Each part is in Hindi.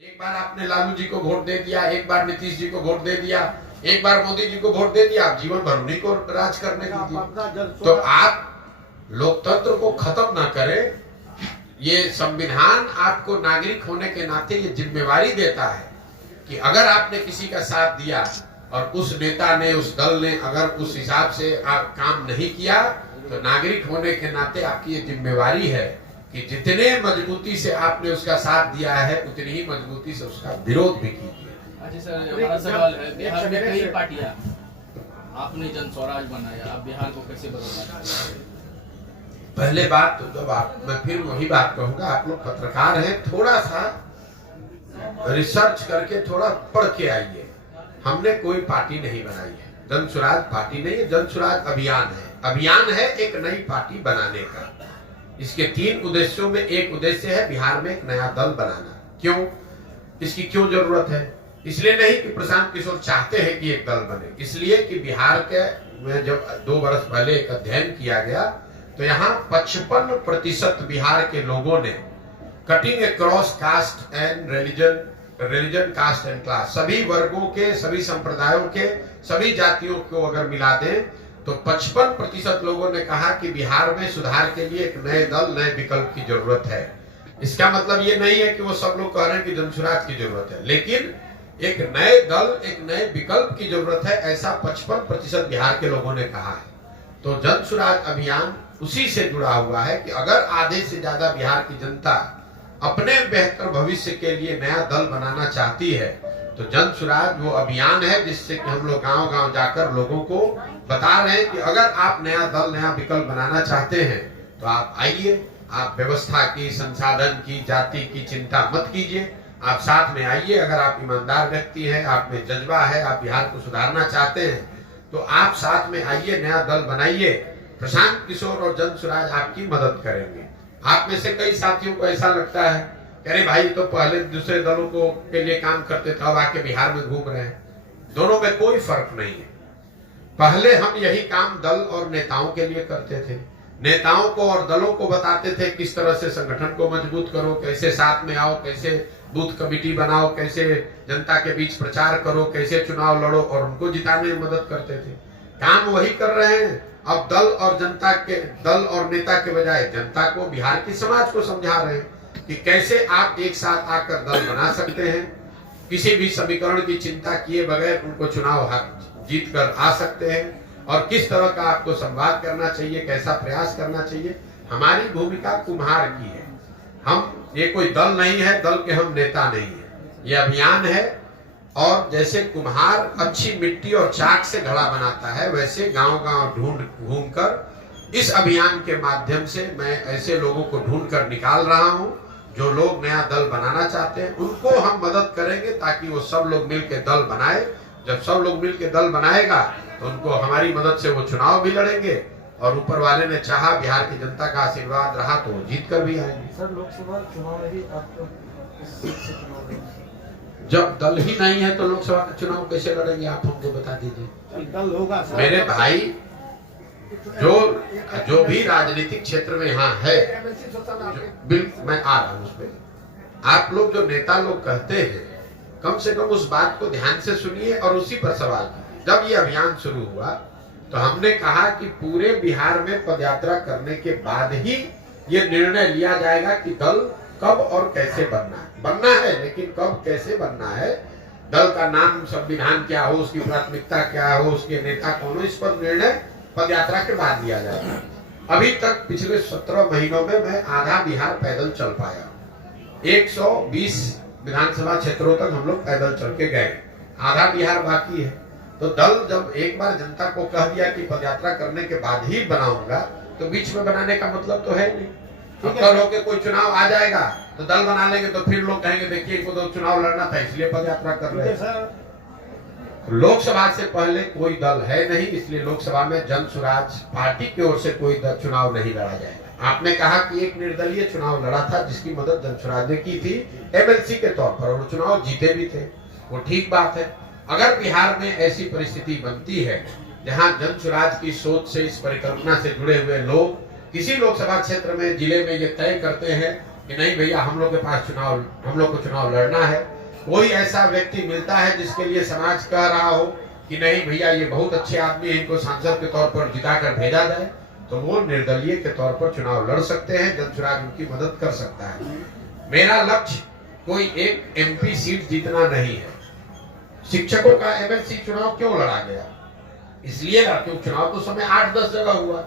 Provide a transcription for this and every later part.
एक बार आपने लालू जी को वोट दे दिया, एक बार नीतीश जी को वोट दे दिया, एक बार मोदी जी को वोट दे दिया, आप जीवन भर उन्हीं को राज करने दीजिए। तो आप लोकतंत्र को खत्म ना करें। ये संविधान आपको नागरिक होने के नाते ये जिम्मेवारी देता है कि अगर आपने किसी का साथ दिया और उस नेता ने, उस दल ने अगर उस हिसाब से आप काम नहीं किया, तो नागरिक होने के नाते आपकी ये जिम्मेवारी है कि जितने मजबूती से आपने उसका साथ दिया है उतनी ही मजबूती से उसका विरोध भी कीजिए। अच्छा सर, हमारा सवाल है, बिहार में कई पार्टियां, आपने जन स्वराज बनाया, आप बिहार को कैसे बदलना? पहले बात तो जब आप, मैं फिर वही बात कहूंगा, आप लोग पत्रकार हैं, थोड़ा सा रिसर्च करके थोड़ा पढ़ के आइए। हमने कोई पार्टी नहीं बनाई है, जन स्वराज पार्टी नहीं है, जन स्वराज अभियान है। अभियान है एक नई पार्टी बनाने का। इसके 3 उद्देश्यों में एक उद्देश्य है बिहार में एक नया दल बनाना। क्यों, इसकी क्यों जरूरत है? इसलिए नहीं कि प्रशांत किशोर चाहते हैं कि एक दल बने, इसलिए कि बिहार के में जब 2 वर्ष पहले एक अध्ययन किया गया तो यहाँ 55% बिहार के लोगों ने cutting across cast and religion caste and class, सभी वर्गों के, सभी संप्रदायों के, सभी जातियों को अगर मिला दें तो 55% लोगों ने कहा कि बिहार में सुधार के लिए एक नए दल, नए विकल्प की जरूरत है। इसका मतलब ये नहीं है कि वो सब लोग कह रहे हैं कि जन स्वराज की जरूरत है, लेकिन एक नए दल, एक नए विकल्प की जरूरत है, ऐसा 55% बिहार के लोगों ने कहा है। तो जन स्वराज अभियान उसी से जुड़ा हुआ है कि अगर आधे से ज्यादा बिहार की जनता अपने बेहतर भविष्य के लिए नया दल बनाना चाहती है तो जन स्वराज वो अभियान है जिससे कि हम लोग गांव-गांव जाकर लोगों को बता रहे हैं कि अगर आप नया दल, नया विकल्प बनाना चाहते हैं तो आप आइए, आप व्यवस्था की, संसाधन की, जाति की चिंता मत कीजिए, आप साथ में आइए। अगर आप ईमानदार व्यक्ति हैं, आप में जज्बा है, आप बिहार को सुधारना चाहते हैं तो आप साथ में आइए, नया दल बनाइए। प्रशांत किशोर और जन स्वराज आपकी मदद करेंगे। आप में से कई साथियों को ऐसा लगता है कि अरे भाई तो पहले दूसरे दलों को के लिए काम करते थे, अब आके बिहार में घूम रहे हैं। दोनों में कोई फर्क नहीं है। पहले हम यही काम दल और नेताओं के लिए करते थे, नेताओं को और दलों को बताते थे किस तरह से संगठन को मजबूत करो, कैसे साथ में आओ, कैसे बूथ कमेटी बनाओ, कैसे जनता के बीच प्रचार करो, कैसे चुनाव लड़ो और उनको जिताने में मदद करते थे। काम वही कर रहे हैं। अब दल और नेता के बजाय जनता को, बिहार की समाज को समझा रहे हैं कि कैसे आप एक साथ आकर दल बना सकते हैं, किसी भी समीकरण की चिंता किए बगैर उनको चुनाव जीत कर आ सकते हैं और किस तरह का आपको संवाद करना चाहिए, कैसा प्रयास करना चाहिए। हमारी भूमिका कुम्हार की है। हम ये कोई दल नहीं है, दल के हम नेता नहीं है, ये अभियान है। और जैसे कुम्हार अच्छी मिट्टी और चाक से घड़ा बनाता है, वैसे गांव-गांव घूमकर इस अभियान के माध्यम से मैं ऐसे लोगों को ढूंढ कर निकाल रहा हूं जो लोग नया दल बनाना चाहते हैं। उनको हम मदद करेंगे ताकि वो सब लोग मिलकर दल बनाए। जब सब लोग मिलकर दल बनाएगा तो उनको हमारी मदद से वो चुनाव भी लड़ेंगे और ऊपर वाले ने चाहा, बिहार की जनता का आशीर्वाद रहा तो वो जीत कर भी आएंगे। सर, लोकसभा चुनाव में भी आपको इस सीट से चुनाव लड़ना है। जब दल ही नहीं है तो लोकसभा का चुनाव कैसे लड़ेंगे, आप हमको बता दीजिए। दल होगा सर। मेरे भाई, जो भी राजनीतिक क्षेत्र में यहाँ है, बिल्कुल मैं आ रहा हूँ उस पर। आप लोग जो नेता लोग कहते हैं, कम से कम उस बात को ध्यान से सुनिए और उसी पर सवाल कीजिए। जब ये अभियान शुरू हुआ तो हमने कहा कि पूरे बिहार में पदयात्रा करने के बाद ही ये निर्णय लिया जाएगा कि दल कब और कैसे बनना है, लेकिन कब कैसे बनना है, दल का नाम, संविधान क्या हो, उसकी प्राथमिकता क्या हो, उसके नेता कौन हो, इस पर निर्णय पदयात्रा के बाद लिया जाएगा। अभी तक पिछले 17 महीनों में मैं आधा बिहार पैदल चल पाया। 120 विधानसभा क्षेत्रों तक हम लोग पैदल चल के गए, आधा बिहार बाकी है। तो दल जब एक बार जनता को कह दिया कि पदयात्रा करने के बाद ही बनाऊंगा, तो बीच में बनाने का मतलब तो है नहीं। कल होके कोई चुनाव आ जाएगा तो दल बना लेंगे तो फिर लोग कहेंगे देखिए इनको तो चुनाव लड़ना था इसलिए पदयात्रा कर रहे हैं। लोकसभा से पहले कोई दल है नहीं, इसलिए लोकसभा में जन स्वराज पार्टी की ओर से कोई चुनाव नहीं लड़ा जाएगा। आपने कहा कि एक निर्दलीय चुनाव लड़ा था जिसकी मदद जन स्वराज ने की थी एमएलसी के तौर पर, और चुनाव जीते भी थे, वो ठीक बात है। अगर बिहार में ऐसी परिस्थिति बनती है जहां जन स्वराज की सोच से, इस परिकल्पना से जुड़े हुए लोग किसी लोकसभा क्षेत्र में, जिले में ये तय करते हैं कि नहीं भैया हम लोग के पास चुनाव, हम लोग को चुनाव लड़ना है। कोई ऐसा व्यक्ति मिलता है जिसके लिए समाज कह रहा हो कि नहीं भैया ये बहुत अच्छे आदमी है, इनको सांसद के तौर पर जिताकर भेजा जाए, तो वो निर्दलीय के तौर पर चुनाव लड़ सकते हैं। जनसुराज उनकी मदद कर सकता है। मेरा लक्ष्य कोई एक एमपी सीट जीतना नहीं है। शिक्षकों का एमएलसी चुनाव क्यों लड़ा गया? इसलिए लड़ा क्यों, चुनाव तो समय 8-10 जगह हुआ,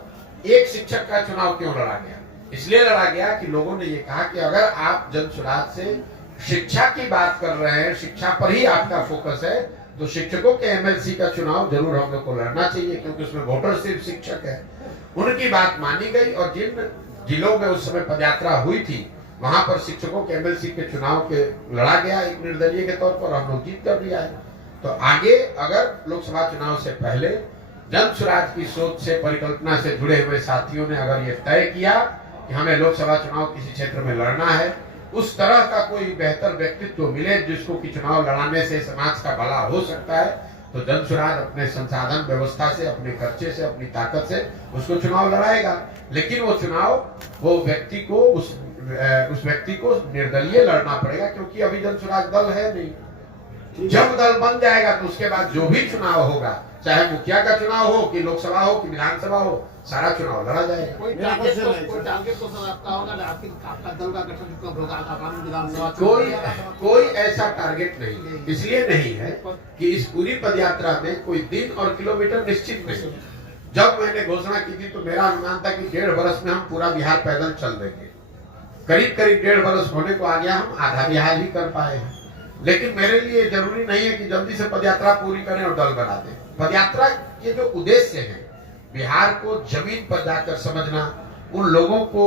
एक शिक्षक का चुनाव क्यों लड़ा गया? इसलिए लड़ा गया कि लोगों ने ये कहा कि अगर आप जनसुराज से शिक्षा की बात कर रहे हैं, शिक्षा पर ही आपका फोकस है, तो शिक्षकों के एमएलसी का चुनाव जरूर हम लोग को लड़ना चाहिए, क्योंकि उसमें वोटर सिर्फ शिक्षक है। उनकी बात मानी गई और जिन जिलों में उस समय पदयात्रा हुई थी वहां पर शिक्षकों के एमएलसी के चुनाव के लड़ा गया एक निर्दलीय के तौर पर, हम लोग जीत कर लिया है। तो आगे अगर लोकसभा चुनाव से पहले जनसुराज की सोच से, परिकल्पना से जुड़े हुए साथियों ने अगर ये तय किया कि हमें लोकसभा चुनाव किसी क्षेत्र में लड़ना है, उस तरह का कोई बेहतर व्यक्तित्व मिले जिसको कि चुनाव लड़ाने से समाज का भला हो सकता है, तो जनसुराज अपने संसाधन व्यवस्था से, अपने खर्चे से, अपनी ताकत से उसको चुनाव लड़ाएगा। लेकिन वो चुनाव वो व्यक्ति को उस व्यक्ति को निर्दलीय लड़ना पड़ेगा, क्योंकि अभी जनसुराज दल है नहीं। जब दल बन जाएगा तो उसके बाद जो भी चुनाव होगा, चाहे मुखिया का चुनाव हो कि लोकसभा हो कि विधानसभा हो, सारा चुनाव लड़ा जाएगा। कोई टारगेट तो सर आपका होगा ना, आपका दल का गठन कब होगा आगामी विधानसभा? कोई ऐसा टारगेट नहीं है। इसलिए नहीं है कि इस पूरी पदयात्रा में कोई दिन और किलोमीटर निश्चित नहीं। जब मैंने घोषणा की थी तो मेरा अनुमान था कि 1.5 वर्ष में हम पूरा बिहार पैदल चल देंगे। करीब 1.5 वर्ष होने को आ गया, हम आधा बिहार ही कर पाए हैं। लेकिन मेरे लिए जरूरी नहीं है कि जल्दी से पदयात्रा पूरी करें और दल बना दें। पदयात्रा के जो उद्देश्य है, बिहार को जमीन पर जाकर समझना, उन लोगों को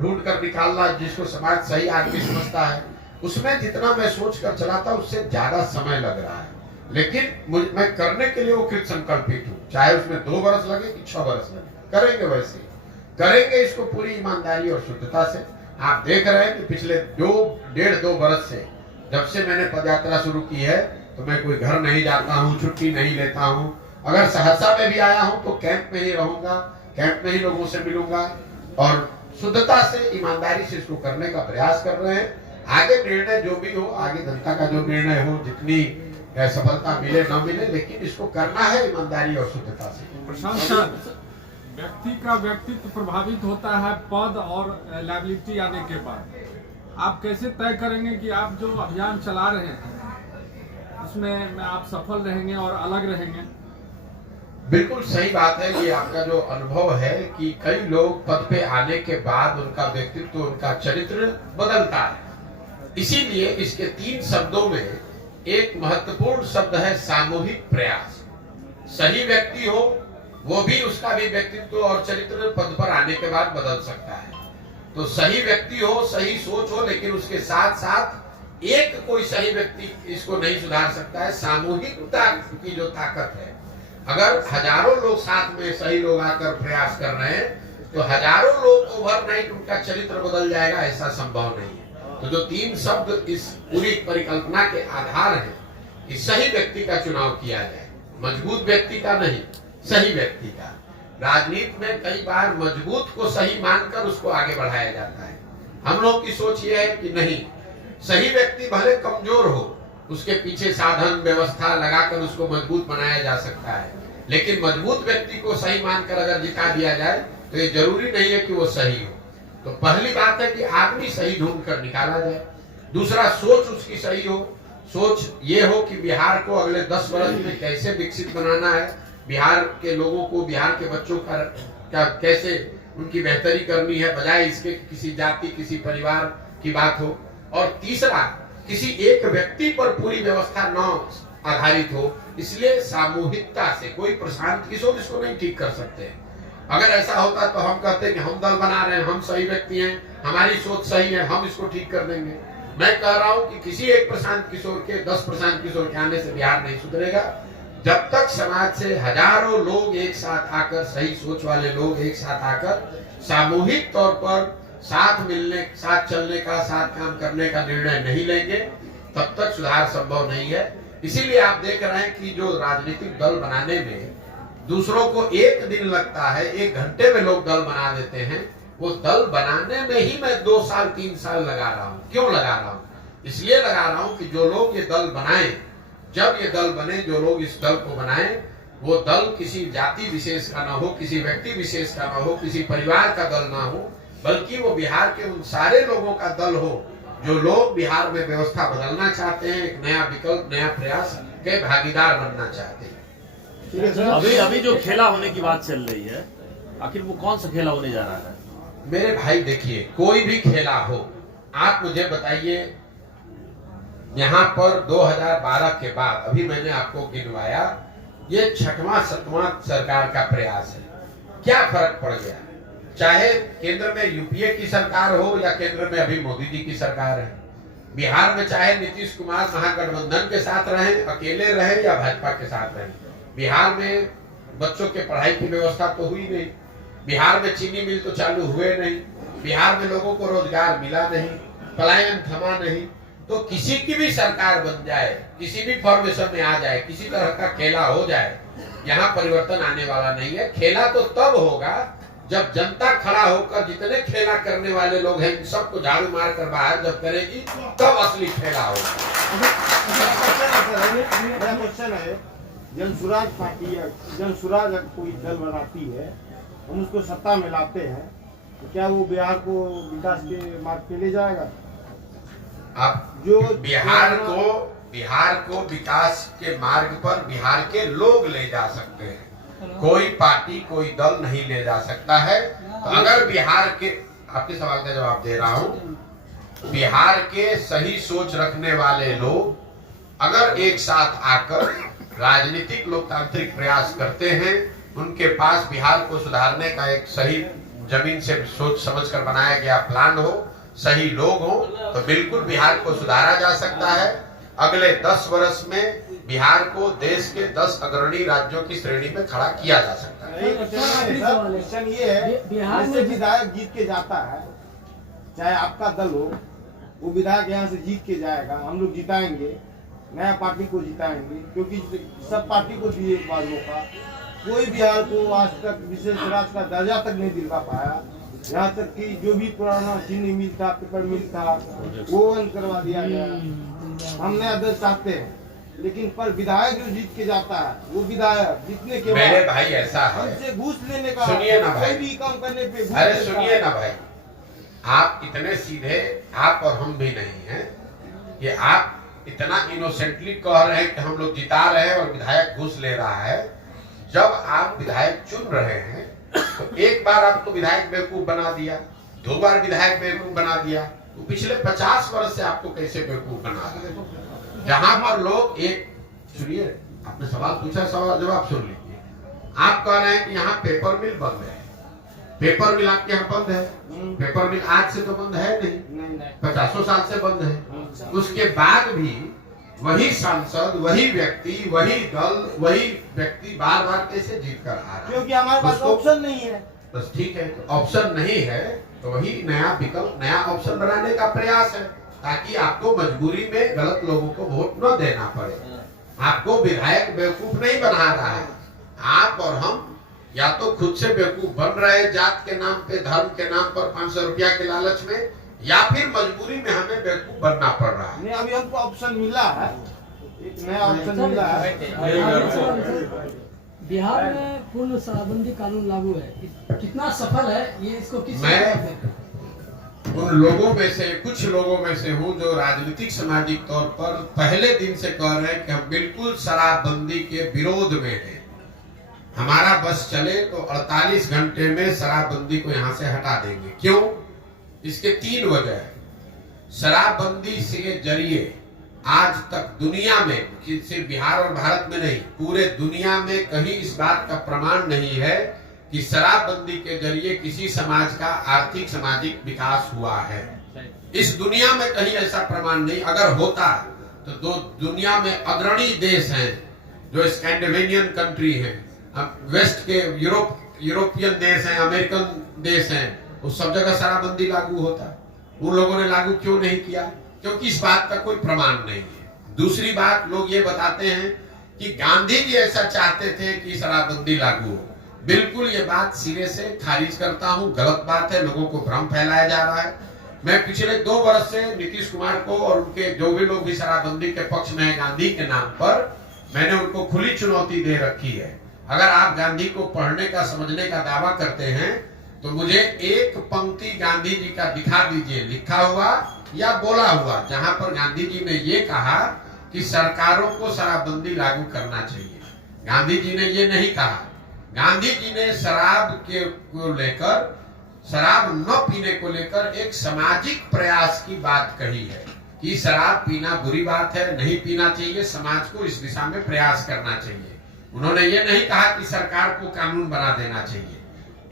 ढूंढ कर निकालना जिसको समाज सही आदमी समझता है, उसमें जितना मैं सोच कर चला था उससे ज्यादा समय लग रहा है। लेकिन मैं करने के लिए वो कृत संकल्पित हूँ, चाहे उसमें 2 वर्ष लगे कि 6 वर्ष लगे, करेंगे वैसे ही करेंगे इसको पूरी ईमानदारी और शुद्धता से। आप देख रहे हैं कि पिछले 1.5-2 वर्ष से जब से मैंने पदयात्रा शुरू की है तो मैं कोई घर नहीं जाता हूँ, छुट्टी नहीं लेता हूँ। अगर सहरसा में भी आया हूँ तो कैंप में ही रहूंगा, कैंप में ही लोगों से मिलूंगा और शुद्धता से, ईमानदारी से इसको करने का प्रयास कर रहे हैं। आगे निर्णय जो भी हो, आगे जनता का जो निर्णय हो, जितनी सफलता मिले न मिले, लेकिन इसको करना है ईमानदारी और शुद्धता से। प्रशांत सर, व्यक्ति का व्यक्तित्व प्रभावित होता है पद और लायबिलिटी आने के बाद। आप कैसे तय करेंगे कि आप जो अभियान चला रहे हैं उसमें आप सफल रहेंगे और अलग रहेंगे? बिल्कुल सही बात है। ये आपका जो अनुभव है कि कई लोग पद पे आने के बाद उनका व्यक्तित्व, उनका चरित्र बदलता है। इसीलिए इसके 3 शब्दों में एक महत्वपूर्ण शब्द है सामूहिक प्रयास। सही व्यक्ति हो, वो भी उसका भी व्यक्तित्व और चरित्र पद पर आने के बाद बदल सकता है। तो सही व्यक्ति हो, सही सोच हो, लेकिन उसके साथ साथ एक कोई सही व्यक्ति इसको नहीं सुधार सकता है। सामूहिकता की जो ताकत है, अगर हजारों लोग साथ में, सही लोग आकर प्रयास कर रहे हैं तो हजारों लोग ओवरनाइट उनका चरित्र बदल जाएगा, ऐसा संभव नहीं है। तो जो 3 शब्द इस पूरी परिकल्पना के आधार है कि सही व्यक्ति का चुनाव किया जाए, मजबूत व्यक्ति का नहीं, सही व्यक्ति का। राजनीति में कई बार मजबूत को सही मानकर उसको आगे बढ़ाया जाता है। हम लोग की सोच ये है कि नहीं, सही व्यक्ति भले कमजोर हो, उसके पीछे साधन व्यवस्था लगाकर उसको मजबूत बनाया जा सकता है, लेकिन मजबूत व्यक्ति को सही मानकर अगर जिता दिया जाए तो ये जरूरी नहीं है कि वो सही हो। तो पहली बात है कि आदमी सही ढूंढ कर निकाला जाए। दूसरा, सोच उसकी सही हो। सोच ये हो कि बिहार को अगले 10 वर्ष में कैसे विकसित बनाना है, बिहार के लोगों को, बिहार के बच्चों का कैसे उनकी बेहतरी करनी है, बजाय इसके किसी जाति, किसी परिवार की बात हो। और तीसरा, किसी एक व्यक्ति पर पूरी व्यवस्था न आधारित हो। इसलिए सामूहिकता से, कोई प्रशांत किशोर इसको नहीं ठीक कर सकते हैं। अगर ऐसा होता तो हम कहते हैं कि हम दल बना रहे हैं, हम सही व्यक्ति हैं, हमारी सोच सही है, हम इसको ठीक कर देंगे। मैं कह रहा हूं कि किसी एक प्रशांत किशोर के, 10 प्रशांत किशोर के आने से बिहार नहीं सुधरेगा। जब तक समाज से हजारों लोग एक साथ आकर, सही सोच वाले लोग एक साथ आकर सामूहिक तौर पर साथ मिलने, साथ चलने का, साथ काम करने का निर्णय नहीं लेंगे, तब तक सुधार संभव नहीं है। इसीलिए आप देख रहे हैं कि जो राजनीतिक दल बनाने में दूसरों को 1 दिन लगता है, 1 घंटे में लोग दल बना देते हैं, वो दल बनाने में ही मैं 2 साल 3 साल लगा रहा हूँ। क्यों लगा रहा हूँ? इसलिए लगा रहा हूँ कि जो लोग ये दल बनाए, जब ये दल बने, जो लोग इस दल को बनाए, वो दल किसी जाति विशेष का ना हो, किसी व्यक्ति विशेष का ना हो, किसी परिवार का दल ना हो, बल्कि वो बिहार के उन सारे लोगों का दल हो जो लोग बिहार में व्यवस्था बदलना चाहते हैं, एक नया विकल्प, नया प्रयास के भागीदार बनना चाहते हैं। अभी जो खेला होने की बात चल रही है, आखिर वो कौन सा खेला होने जा रहा है? मेरे भाई देखिए, कोई भी खेला हो, आप मुझे बताइए, यहाँ पर 2012 के बाद अभी मैंने आपको गिनवाया, ये 6वां 7वां सरकार का प्रयास है। क्या फर्क पड़ गया? चाहे केंद्र में यूपीए की सरकार हो या केंद्र में अभी मोदी जी की सरकार है, बिहार में चाहे नीतीश कुमार महागठबंधन के साथ रहे, अकेले रहे या भाजपा के साथ रहे, बिहार में बच्चों के पढ़ाई की व्यवस्था तो हुई नहीं, बिहार में चीनी मिल तो चालू हुए नहीं, बिहार में लोगों को रोजगार मिला नहीं, पलायन थमा नहीं। तो किसी की भी सरकार बन जाए, किसी भी फॉर्मेशन में आ जाए, किसी तरह का खेला हो जाए, यहाँ परिवर्तन आने वाला नहीं है। खेला तो तब होगा जब जनता खड़ा होकर, जितने खेला करने वाले लोग हैं सबको झाड़ू मार कर बाहर जब करेगी, तब असली खेला होगा। मेरा क्वेश्चन है, जनसुराज पार्टी या जनसुराज कोई दल बनाती है, हम उसको सत्ता में लाते हैं, तो क्या वो बिहार को विकास के मार्ग पे ले जाएगा? आप जो बिहार को विकास के मार्ग पर बिहार के लोग ले जा सकते हैं, कोई पार्टी कोई दल नहीं ले जा सकता है। तो अगर बिहार के, आपके सवाल का जवाब दे रहा हूँ, बिहार के सही सोच रखने वाले लोग अगर एक साथ आकर राजनीतिक लोकतांत्रिक प्रयास करते हैं, उनके पास बिहार को सुधारने का एक सही जमीन से सोच समझकर बनाया गया प्लान हो, सही लोग हो, तो बिल्कुल बिहार को सुधारा जा सकता है। अगले 10 वर्ष में बिहार को देश के 10 अग्रणी राज्यों की श्रेणी में खड़ा किया जा सकता है। क्वेश्चन ये है, जैसे विधायक जीत के जाता है, चाहे आपका दल हो, वो विधायक यहाँ से जीत के जाएगा, हम लोग जिताएंगे, नया पार्टी को जिताएंगे, क्योंकि सब पार्टी को दिए एक बार मौका, कोई बिहार को आज तक विशेष राज्य का दर्जा तक नहीं दिलवा पाया। यहाँ तक कि जो भी पुराना चीनी मिल था, पेपर मिल था, वो बंद करवा दिया गया। हम नया दल चाहते हैं, लेकिन पर विधायक जो जीत के जाता है, वो विधायक जीतने के मेरे बाद भाई ऐसा है, हमसे घूस लेने का, सुनिए ना भाई, कोई भी काम करने पे घूस अरे लेने का। सुनिए ना भाई, आप इतने सीधे, आप और हम भी नहीं हैं कि आप इतना इनोसेंटली कह रहे हैं कि हम लोग जिता रहे हैं और विधायक घूस ले रहा है। जब आप विधायक चुन रहे हैं, तो एक बार आपको विधायक बेवकूफ बना दिया, 2 बार विधायक बेवकूफ बना दिया, तो पिछले 50 वर्ष से आपको कैसे बेवकूफ बना दिया? जहां पर लोग एक, सुनिए, आपने सवाल पूछा, सवाल जवाब सुन लीजिए। आप कह रहे हैं कि यहाँ पेपर मिल बंद है, पेपर मिल आपके यहाँ बंद है, पेपर मिल आज से तो बंद है नहीं, 50 साल से बंद है। उसके बाद भी वही सांसद, वही व्यक्ति, वही दल, वही व्यक्ति बार बार कैसे जीत कर आ रहा है? क्योंकि हमारे पास ऑप्शन नहीं है। बस ठीक है, तो ऑप्शन नहीं है तो वही नया विकल्प, नया ऑप्शन बनाने का प्रयास है, ताकि आपको मजबूरी में गलत लोगों को वोट न देना पड़े। आपको विधायक बेवकूफ नहीं बना रहा है, आप और हम या तो खुद से बेवकूफ बन रहे हैं, जात के नाम पे, धर्म के नाम पर, 500 रुपया के लालच में, या फिर मजबूरी में हमें बेवकूफ बनना पड़ रहा है। नहीं, अभी हमको ऑप्शन मिला है, एक नया ऑप्शन मिला है। बिहार में पूर्ण शराबबंदी कानून लागू है, कितना सफल है ये, इसको किस मैं उन लोगों में से, कुछ लोगों में से हूँ जो राजनीतिक सामाजिक तौर पर पहले दिन से कह रहे हैं कि हम बिल्कुल शराबबंदी के विरोध में हैं। हमारा बस चले तो 48 घंटे में शराबबंदी को यहाँ से हटा देंगे। क्यों? इसके 3 वजह है। शराबबंदी के जरिए आज तक दुनिया में, सिर्फ बिहार और भारत में नहीं, पूरे दुनिया में कहीं इस बात का प्रमाण नहीं है कि शराबबंदी के जरिए किसी समाज का आर्थिक सामाजिक विकास हुआ है। इस दुनिया में कहीं ऐसा प्रमाण नहीं। अगर होता तो दुनिया में अग्रणी देश हैं जो स्कैंडिनेवियन कंट्री हैं, वेस्ट के यूरोपियन देश हैं, अमेरिकन देश हैं, उस सब जगह शराबबंदी लागू होता। उन लोगों ने लागू क्यों नहीं किया? क्योंकि इस बात का कोई प्रमाण नहीं है। दूसरी बात, लोग ये बताते हैं कि गांधी जी ऐसा चाहते थे कि शराबबंदी लागू हो। बिल्कुल ये बात सिरे से खारिज करता हूं, गलत बात है, लोगों को भ्रम फैलाया जा रहा है। मैं पिछले 2 वर्ष से नीतीश कुमार को और उनके जो भी लोग भी शराबबंदी के पक्ष में हैं गांधी के नाम पर, मैंने उनको खुली चुनौती दे रखी है। अगर आप गांधी को पढ़ने का समझने का दावा करते हैं तो मुझे एक पंक्ति गांधी जी का दिखा दीजिए, लिखा हुआ या बोला हुआ, जहां पर गांधी जी ने ये कहा कि सरकारों को शराबबंदी लागू करना चाहिए। गांधी जी ने ये नहीं कहा। गांधी जी ने शराब को लेकर, शराब न पीने को लेकर एक सामाजिक प्रयास की बात कही है कि शराब पीना बुरी बात है, नहीं पीना चाहिए, समाज को इस दिशा में प्रयास करना चाहिए। उन्होंने ये नहीं कहा कि सरकार को कानून बना देना चाहिए।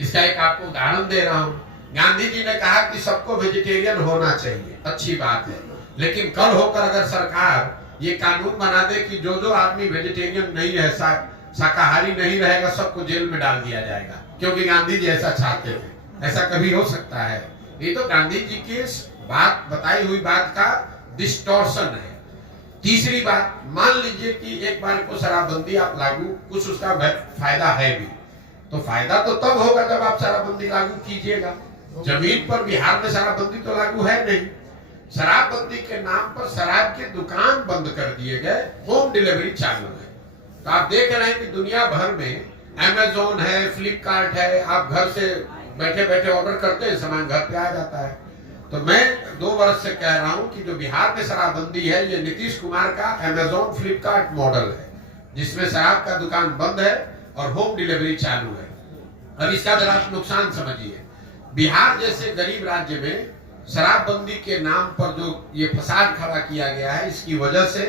इसका एक आपको उदाहरण दे रहा हूं। गांधी जी ने कहा कि सबको वेजिटेरियन होना चाहिए, अच्छी बात है, लेकिन कल होकर अगर सरकार ये कानून बना दे कि जो आदमी वेजिटेरियन नहीं है, शाकाहारी नहीं रहेगा, सबको जेल में डाल दिया जाएगा, क्योंकि गांधी जी ऐसा चाहते थे, ऐसा कभी हो सकता है? ये तो गांधी जी की बात, बताई हुई बात का डिस्टॉर्शन है। तीसरी बात, मान लीजिए कि एक बार को शराबबंदी आप लागू, कुछ उसका फायदा है भी, तो फायदा तो तब होगा जब आप शराबबंदी लागू कीजिएगा। जमीन पर बिहार में शराबबंदी तो लागू है नहीं। शराबबंदी के नाम पर शराब के दुकान बंद कर दिए गए, होम डिलीवरी चालू है। तो आप देख रहे हैं कि दुनिया भर में अमेज़न है, फ्लिपकार्ट है, आप घर से बैठे बैठे ऑर्डर करते हैं, सामान घर पे आ जाता है। तो मैं 2 वर्ष से कह रहा हूं कि जो बिहार में शराबबंदी है, ये नीतीश कुमार का अमेज़न फ्लिपकार्ट मॉडल है, जिसमें शराब का दुकान बंद है और होम डिलीवरी चालू है। अब इसका जरा आप नुकसान समझिए। बिहार जैसे गरीब राज्य में शराबबंदी के नाम पर जो ये फसाद खड़ा किया गया है, इसकी वजह से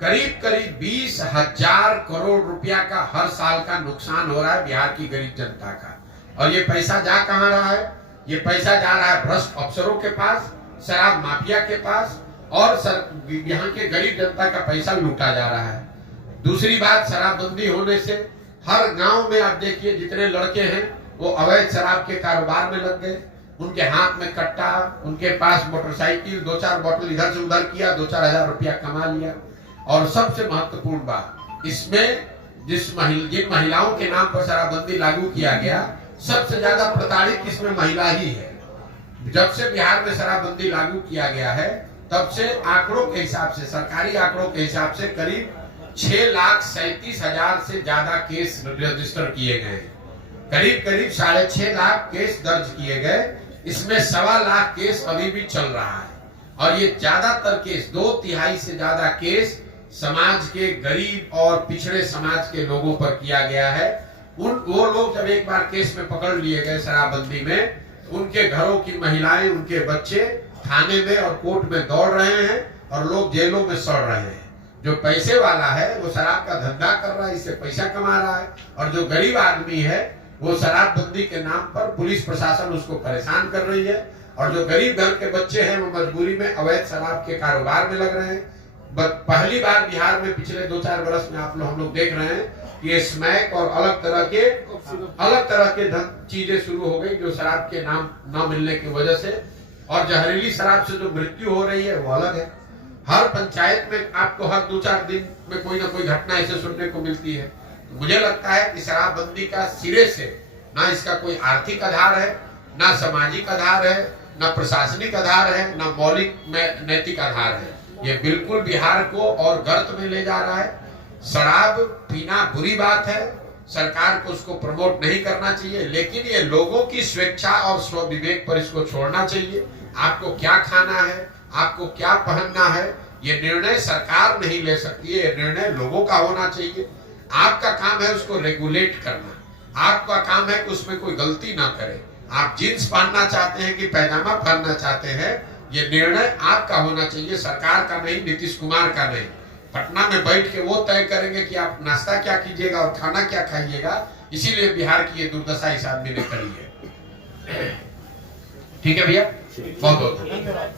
करीब करीब 20,000 करोड़ रुपया का हर साल का नुकसान हो रहा है बिहार की गरीब जनता का। और ये पैसा जा कहां रहा है? ये पैसा जा रहा है भ्रष्ट अफसरों के पास, शराब माफिया के पास, और यहाँ के गरीब जनता का पैसा लूटा जा रहा है। दूसरी बात, शराबबंदी होने से हर गांव में आप देखिए जितने लड़के हैं वो अवैध शराब के कारोबार में लग गए। उनके हाथ में कट्टा, उनके पास मोटरसाइकिल, 2-4 बोतल इधर से उधर किया, 2-4 हजार रुपया कमा लिया। और सबसे महत्वपूर्ण बात, इसमें जिन महिलाओं के नाम पर शराबबंदी लागू किया गया, सबसे ज्यादा प्रताड़ित इसमें महिला ही है। जब से बिहार में शराबबंदी लागू किया गया है, तब से आंकड़ों के हिसाब से, सरकारी आंकड़ों के हिसाब से करीब 6,37,000 से ज्यादा केस रजिस्टर किए गए। करीब 6.5 लाख केस दर्ज किए गए। इसमें 1.25 लाख केस अभी भी चल रहा है। और ये ज्यादातर केस, 2/3 से ज्यादा केस समाज के गरीब और पिछड़े समाज के लोगों पर किया गया है। वो लोग जब एक बार केस में पकड़ लिए गए शराबबंदी में, उनके घरों की महिलाएं, उनके बच्चे थाने में और कोर्ट में दौड़ रहे हैं और लोग जेलों में सड़ रहे हैं। जो पैसे वाला है वो शराब का धंधा कर रहा है, इससे पैसा कमा रहा है, और जो गरीब आदमी है वो शराबबंदी के नाम पर पुलिस प्रशासन उसको परेशान कर रही है। और जो गरीब घर के बच्चे हैं वो मजबूरी में अवैध शराब के कारोबार में लग रहे हैं। पहली बार बिहार में पिछले 2-4 वर्ष में हम लोग देख रहे हैं कि स्मैक और अलग तरह के चीजें शुरू हो गई, जो शराब के नाम न मिलने की वजह से। और जहरीली शराब से जो मृत्यु हो रही है वो अलग है। हर पंचायत में आपको हर 2-4 दिन में कोई ना कोई घटना ऐसे सुनने को मिलती है। तो मुझे लगता है कि शराबबंदी का सिरे से ना इसका कोई आर्थिक आधार है, ना सामाजिक आधार है, ना प्रशासनिक आधार है, ना मौलिक नैतिक आधार है। ये बिल्कुल बिहार को और गर्त में ले जा रहा है। शराब पीना बुरी बात है, सरकार को उसको प्रमोट नहीं करना चाहिए, लेकिन ये लोगों की स्वेच्छा और स्वविवेक पर इसको छोड़ना चाहिए। आपको क्या खाना है, आपको क्या पहनना है, ये निर्णय सरकार नहीं ले सकती है, ये निर्णय लोगों का होना चाहिए। आपका काम है उसको रेगुलेट करना, आपका काम है कि उसमें कोई गलती ना करे। आप जींस पहनना चाहते हैं कि पैजामा पहनना चाहते हैं, ये निर्णय आपका होना चाहिए, सरकार का नहीं, नीतीश कुमार का नहीं। पटना में बैठ के वो तय करेंगे कि आप नाश्ता क्या कीजिएगा और खाना क्या खाइएगा। इसीलिए बिहार की ये दुर्दशा इस आदमी ने करी है। ठीक है भैया, बहुत बहुत धन्यवाद।